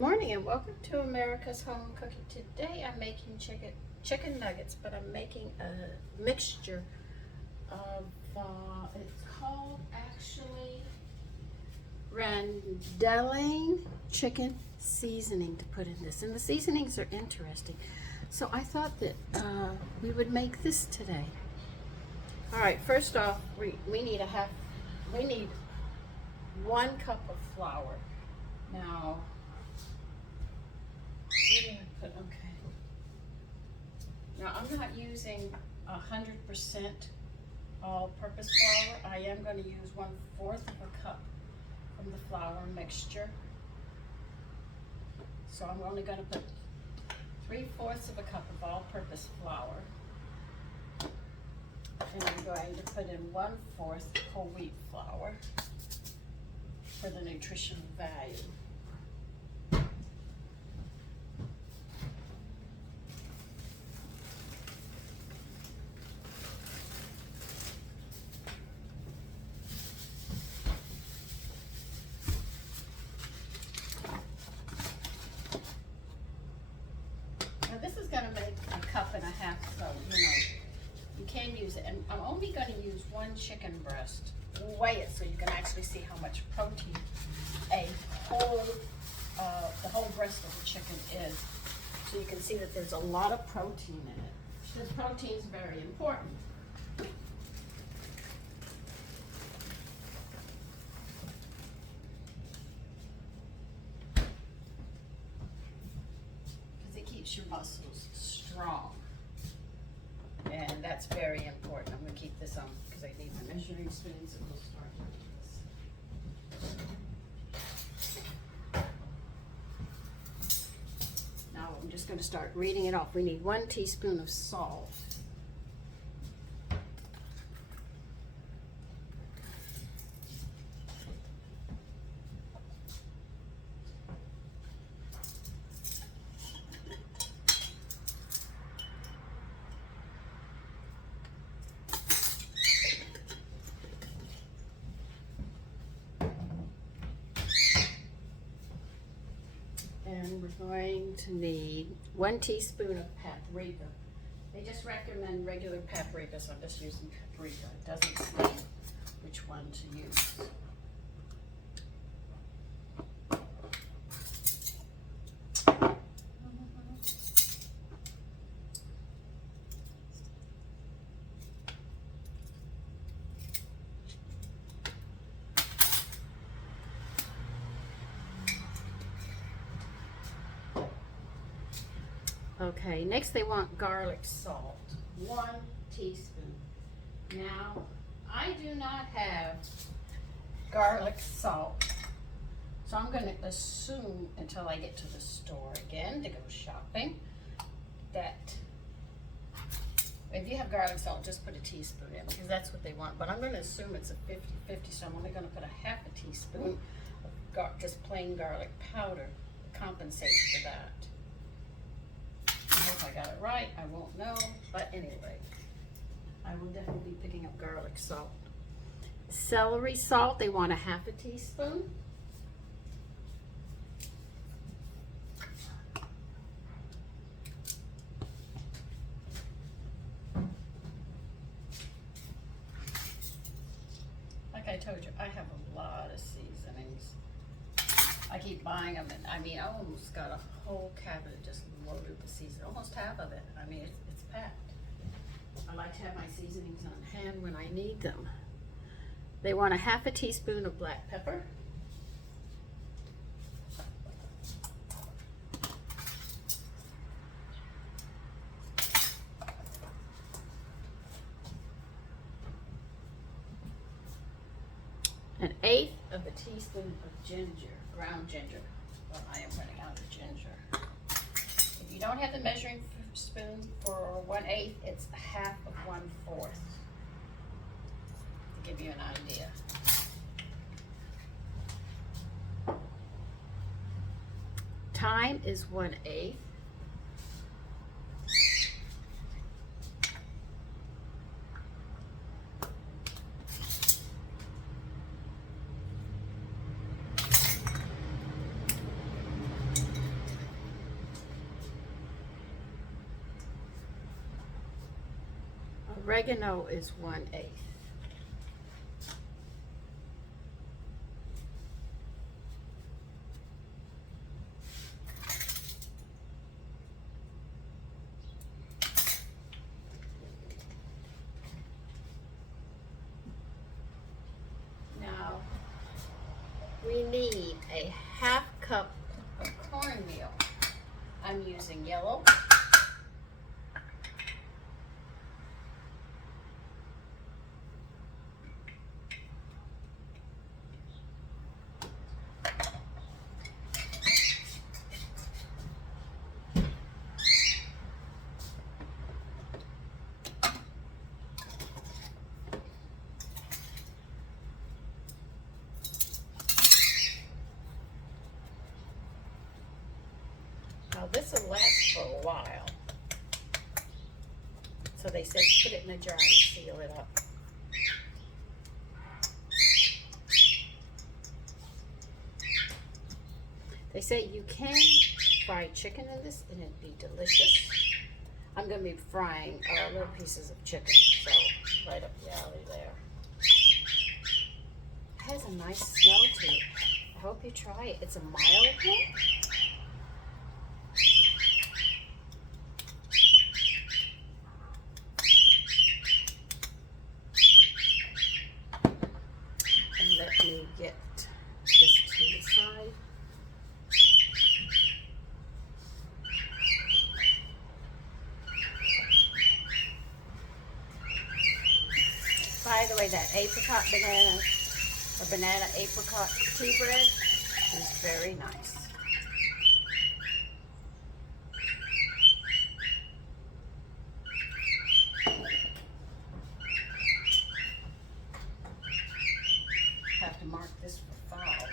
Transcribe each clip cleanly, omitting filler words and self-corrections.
Morning and welcome to America's Home Cooking. Today I'm making chicken nuggets, but I'm making a mixture of it's called actually Randallane Chicken seasoning to put in this, and the seasonings are interesting. So I thought that we would make this today. All right, first off, we need 1 cup of flour. Now. Okay. Now I'm not using 100% all-purpose flour. I am going to use 1/4 of a cup from the flour mixture. So I'm only going to put 3/4 of a cup of all-purpose flour, and I'm going to put in 1/4 whole wheat flour for the nutritional value. This is going to make 1.5 cups, so you can use it. And I'm only going to use 1 chicken breast. We'll weigh it so you can actually see how much protein the whole breast of the chicken is. So you can see that there's a lot of protein in it. This protein is very important. Your muscles strong, and that's very important. I'm going to keep this on because I need my measuring spoons, and we'll start with this. Now I'm just going to start reading it off. We need 1 teaspoon of salt, and we're going to need 1 teaspoon of paprika. They just recommend regular paprika, so I'm just using paprika. It doesn't say which one to use. Okay, next they want garlic salt, 1 teaspoon. Now, I do not have garlic salt, so I'm going to assume until I get to the store again to go shopping that if you have garlic salt, just put a teaspoon in because that's what they want. But I'm going to assume it's a 50-50, so I'm only going to put 1/2 teaspoon of just plain garlic powder to compensate for that. If I got it right, I won't know, but anyway, I will definitely be picking up garlic salt. Celery salt, they want 1/2 teaspoon. Like I told you, I have a lot of seasonings. I keep buying them, and I mean, I almost got a whole cabinet just loaded with seasoning, almost half of it. I mean, it's packed. I like to have my seasonings on hand when I need them. They want 1/2 teaspoon of black pepper. An 1/8 of a teaspoon of ginger, ground ginger. Well, I am running out of ginger. If you don't have the measuring spoon for 1/8, it's 1/2 of 1/4. To give you an idea. Thyme is 1/8. oregano is 1/8. Now, we need a 1/2 cup of cornmeal. I'm using yellow. Now this will last for a while. So they said put it in a jar and seal it up. They say you can fry chicken in this and it'd be delicious. I'm going to be frying little pieces of chicken, so right up the alley there. It has a nice smell to it. I hope you try it. It's a mild one. Let me get this to the side. By the way, that apricot banana or banana apricot tea bread is very nice. Have to mark this for fall.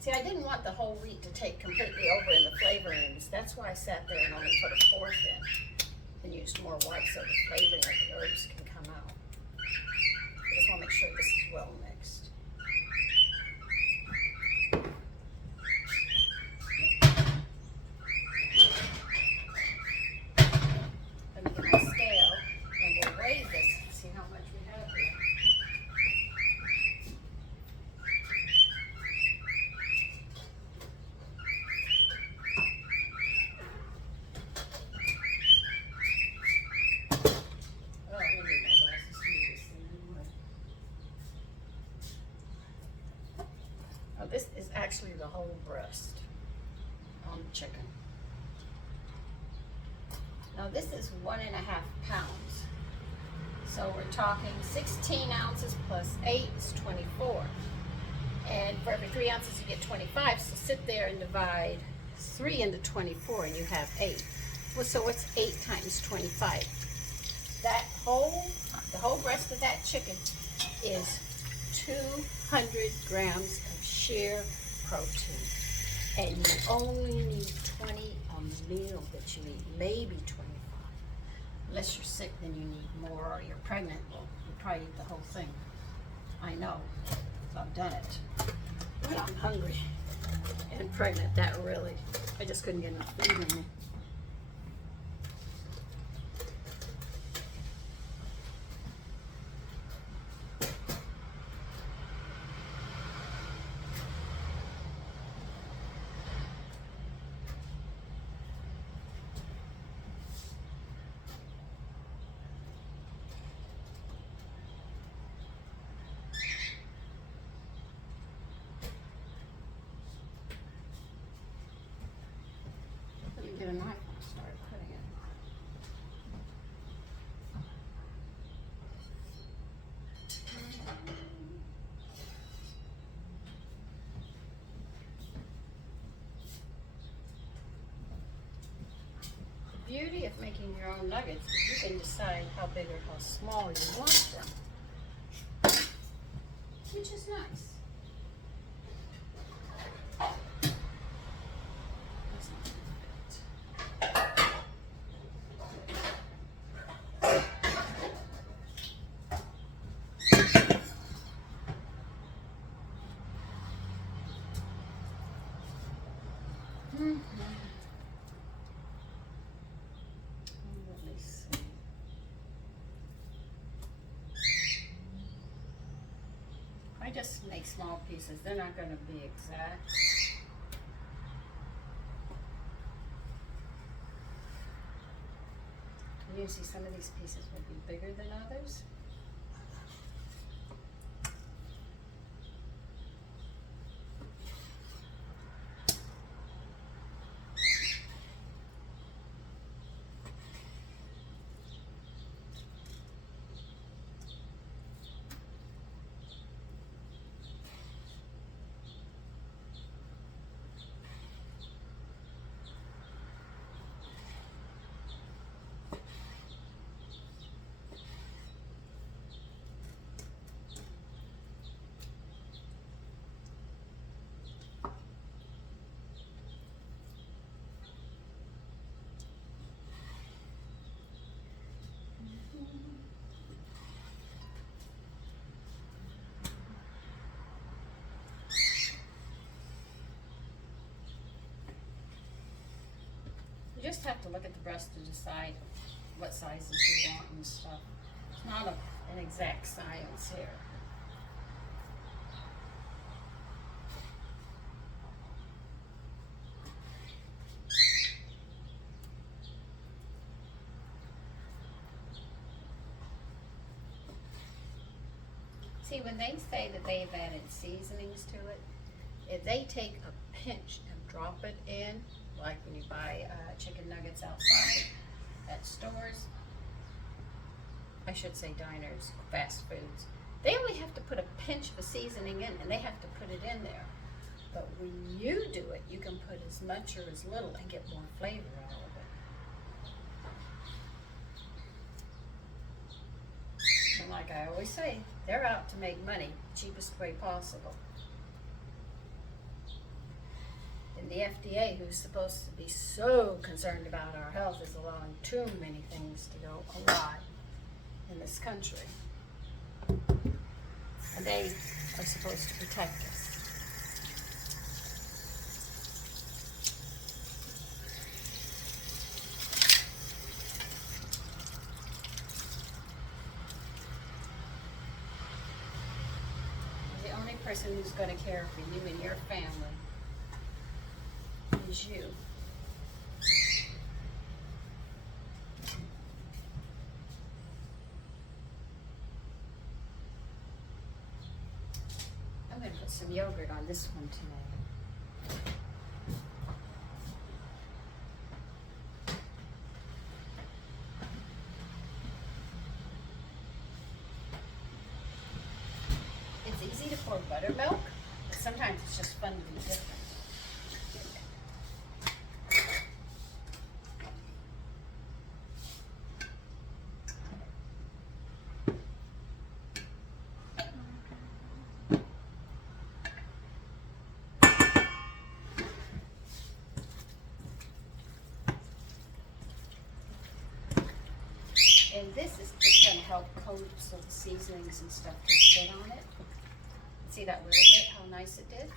See, I didn't want the whole wheat to take completely over in the flavorings. That's why I sat there and only put a 1/4 in and used more white so the flavoring of the herbs can come out. I just want to make sure this is well mixed. Let me get my scale and we'll weigh this and see how much we have here. Oh, I need my glasses to do this thing anyway. Oh, this is actually the whole breast on the chicken. Now this is 1.5 pounds. So we're talking 16 ounces plus 8 is 24. And for every 3 ounces you get 25. So sit there and divide 3 into 24 and you have 8. Well, so what's 8 times 25? The whole breast of that chicken is 200 grams of sheer protein. And you only need 20 a meal that you eat, maybe 25. Unless you're sick, then you need more, or you're pregnant, well, you probably eat the whole thing. I know, so I've done it. When I'm hungry and pregnant, that really, I just couldn't get enough food in me. Get a knife and start cutting it. The beauty of making your own nuggets is you can decide how big or how small you want them, which is nice. make small pieces. They're not going to be exact. You see some of these pieces will be bigger than others. You just have to look at the breast to decide what sizes you want and stuff. It's not an exact science here. See, when they say that they've added seasonings to it, if they take a pinch and drop it in, like when you buy chicken nuggets outside at stores, I should say diners, fast foods, they only have to put a pinch of a seasoning in, and they have to put it in there. But when you do it, you can put as much or as little and get more flavor out of it. And like I always say, they're out to make money the cheapest way possible. And the FDA, who's supposed to be so concerned about our health, is allowing too many things to go awry in this country. And they are supposed to protect us. The only person who's going to care for you and your family is you. I'm going to put some yogurt on this one today. It's easy to pour buttermilk, but sometimes it's just fun to be different. And this is just going to help coat so the seasonings and stuff can fit on it. See that little bit, how nice it did?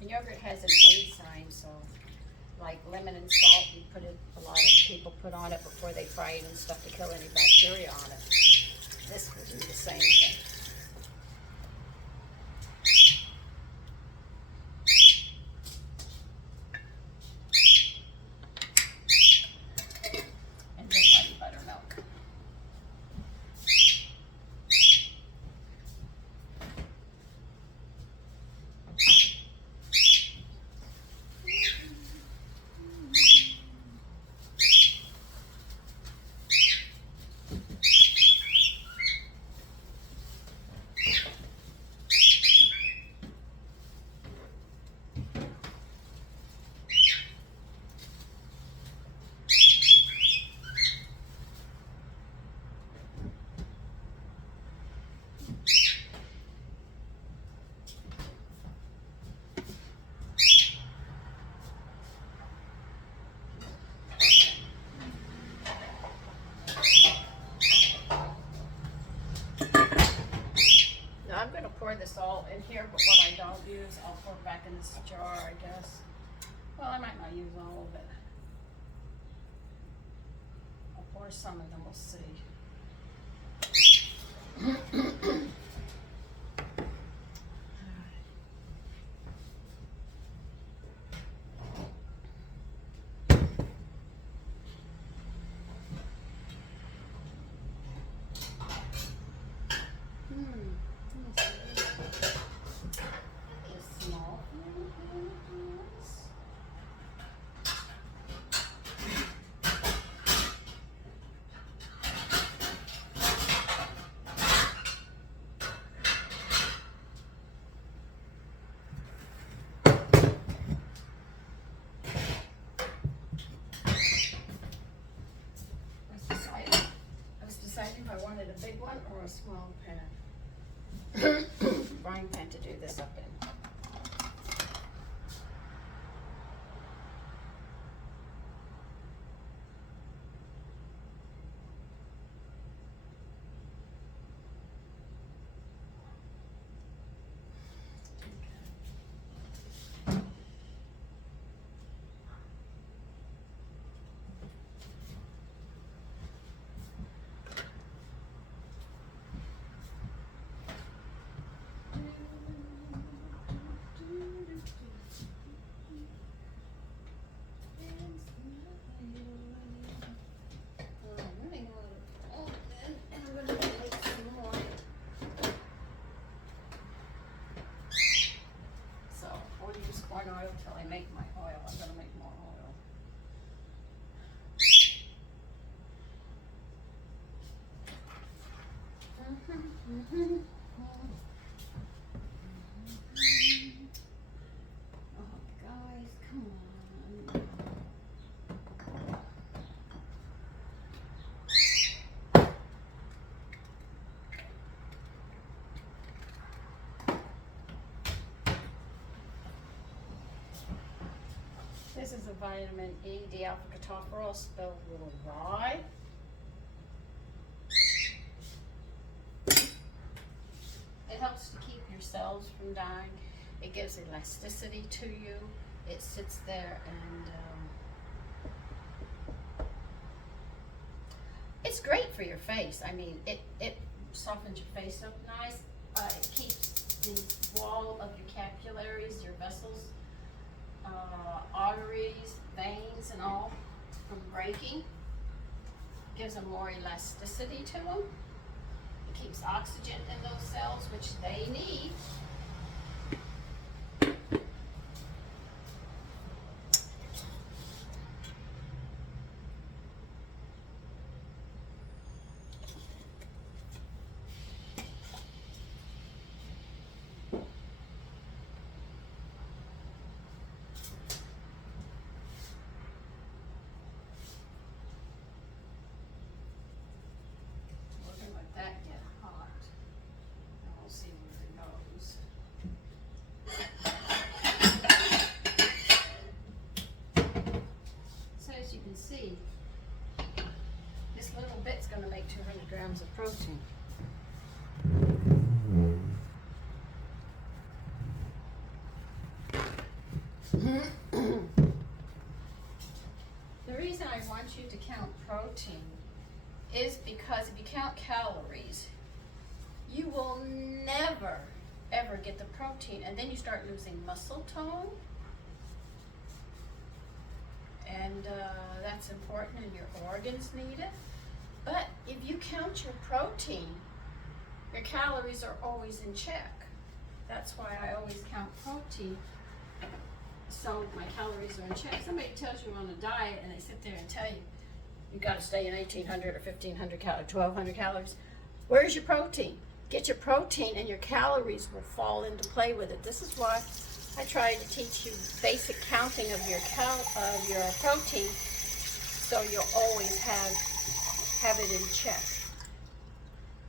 And yogurt has an enzyme, so like lemon and salt, you put it, a lot of people put on it before they fry it and stuff to kill any bacteria on it. This will do the same thing. I'm going to pour this all in here, but what I don't use, I'll pour back in this jar, I guess. Well, I might not use all of it. I'll pour some and then we'll see. wanted a big one or a small pan. Frying pan to do this up in. Corn oil till I make my oil. I'm gonna make more oil. Oh, guys, come on. This is a vitamin E, D-alpha-ketopherol, spelled with a Y. It helps to keep your cells from dying. It gives elasticity to you. It sits there and it's great for your face. I mean, it softens your face up nice. It keeps the wall of your capillaries, your vessels, arteries, veins, and all from breaking. Gives them more elasticity to them. It keeps oxygen in those cells, which they need. See, this little bit's going to make 200 grams of protein. The reason I want you to count protein is because if you count calories, you will never, ever get the protein, and then you start losing muscle tone. And that's important, and your organs need it. But if you count your protein, your calories are always in check. That's why I always count protein, so my calories are in check. Somebody tells you on a diet and they sit there and tell you, you got to stay in 1,800 or 1,500 calories, 1,200 calories. Where's your protein? Get your protein and your calories will fall into play with it. This is why I try to teach you basic counting of your protein, so you'll always have it in check.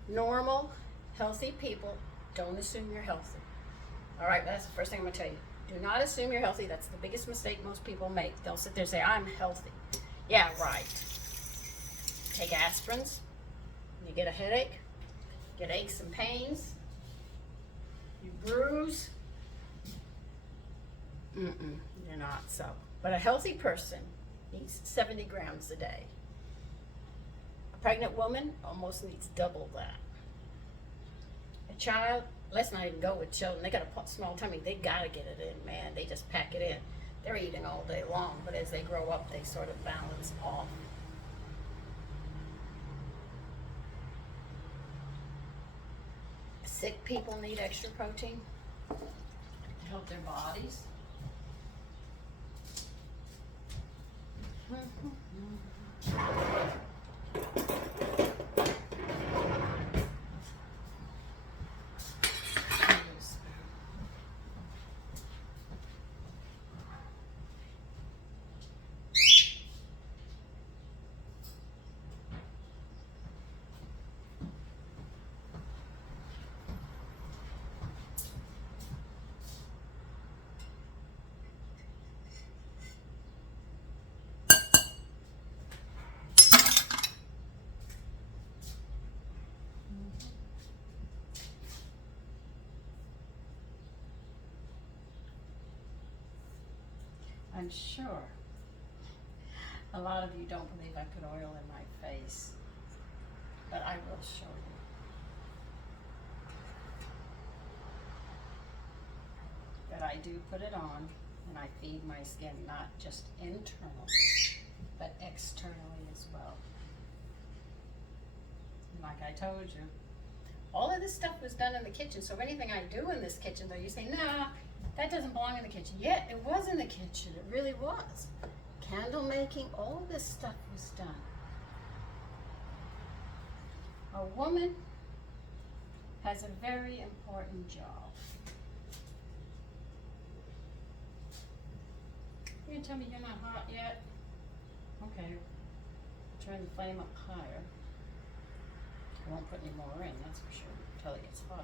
Normal, healthy people don't assume you're healthy. All right, that's the first thing I'm gonna tell you. Do not assume you're healthy. That's the biggest mistake most people make. They'll sit there and say, I'm healthy. Yeah, right. Take aspirins. You get a headache, get aches and pains, you bruise. You're not so. But a healthy person needs 70 grams a day. A pregnant woman almost needs double that. A child, let's not even go with children. They got a small tummy. They got to get it in, man. They just pack it in. They're eating all day long, but as they grow up, they sort of balance off. Sick people need extra protein to help their bodies. I'm sure a lot of you don't believe I put oil in my face, but I will show you. But I do put it on, and I feed my skin, not just internally, but externally as well. And like I told you, all of this stuff was done in the kitchen, so anything I do in this kitchen, though, you say, nah, that doesn't belong in the kitchen. Yeah, it was in the kitchen, it really was. Candle making, all this stuff was done. A woman has a very important job. You gonna tell me you're not hot yet? Okay, turn the flame up higher. I won't put any more in, that's for sure, until it gets hotter.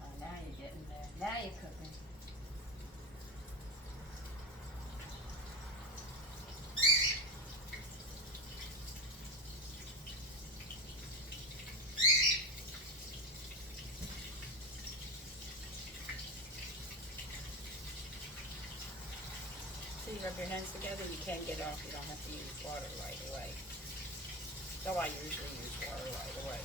Oh, now you're getting there. Now you're cooking. So you rub your hands together, you can't get off, you don't have to use water right away. So I usually use water right away.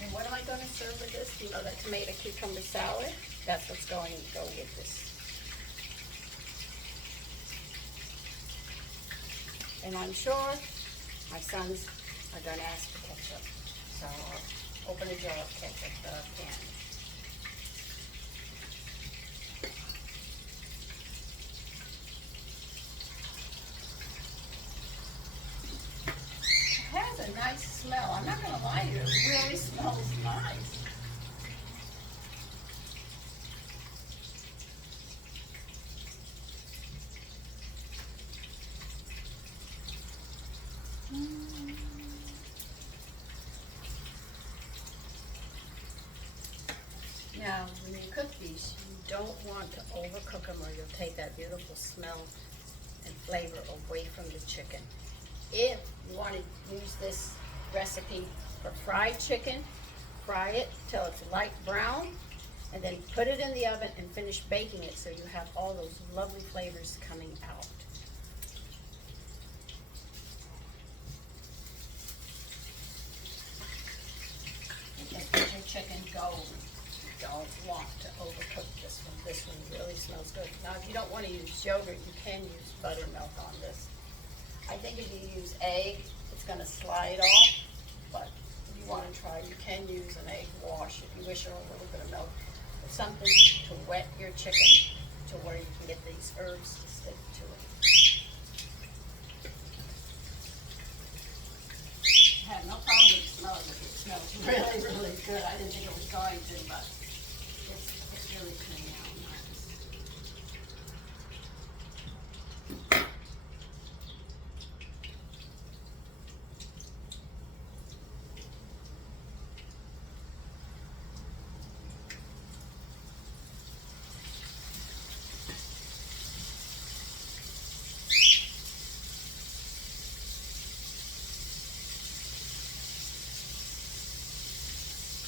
And what am I going to serve with this? You know, that tomato cucumber salad? That's what's going to go with this. And I'm sure my sons are going to ask for ketchup. So I'll open a jar of ketchup can. It has a nice smell. I'm not going to lie to you, it really smells nice. Now, when you cook these, you don't want to overcook them or you'll take that beautiful smell and flavor away from the chicken. If you want to use this recipe for fried chicken, fry it till it's light brown, and then put it in the oven and finish baking it so you have all those lovely flavors coming out. And let your chicken go. Don't want to overcook this one. This one really smells good. Now, if you don't want to use yogurt, you can use buttermilk on this. I think if you use egg, it's going to slide off, but if you want to try, you can use an egg wash if you wish, or a little bit of milk, or something to wet your chicken to where you can get these herbs to stick to it. I have no problem with the smell of it. It smells really, really good. I didn't think it was going to, but it's really coming out nice.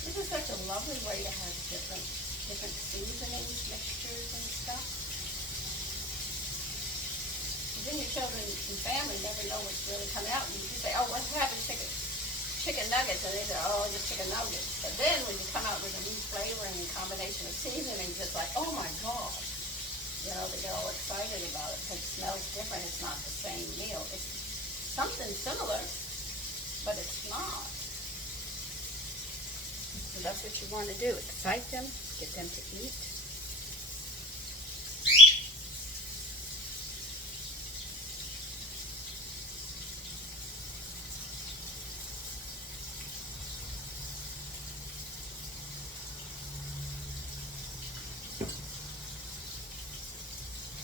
This is such a lovely way to have different seasonings, mixtures, and stuff. Then your children and family never know what's really coming out. And you say, oh, what's happened? Chicken nuggets. And they say, oh, just chicken nuggets. But then when you come out with a new flavor and combination of seasonings, it's like, oh my God. You know, they get all excited about it because it smells different. It's not the same meal. It's something similar, but it's not. So that's what you want to do. Excite them, get them to eat.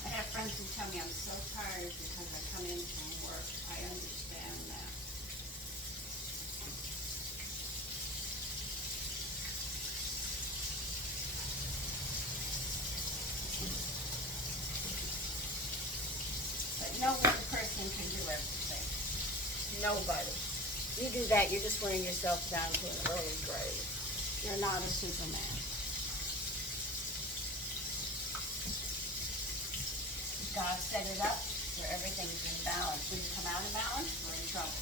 I have friends who tell me I'm so tired because I come in from work. I understand that. No one person can do everything. Nobody. You do that, you're just wearing yourself down to an early grave. You're not a Superman. God set it up where everything's in balance. When you come out of balance, we're in trouble.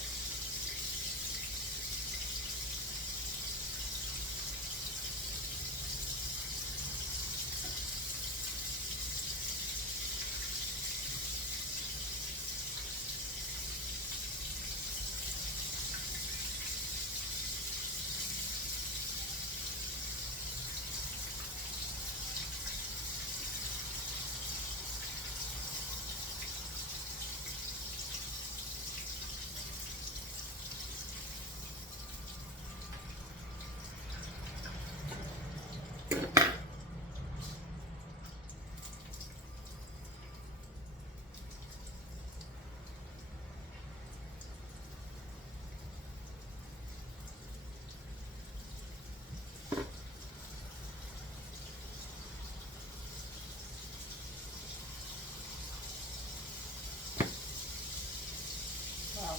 Well,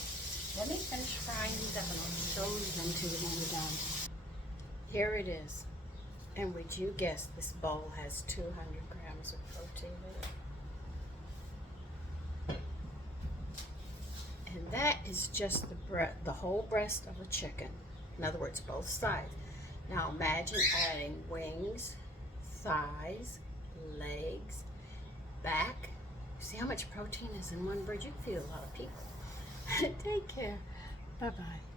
let me finish frying these up and I'll show them to you when we're done. Here it is. And would you guess this bowl has 200 grams of protein in it? And that is just the whole breast of a chicken. In other words, both sides. Now imagine adding wings, thighs, legs, back. See how much protein is in one bird? You can feed a lot of people. Take care. Bye-bye.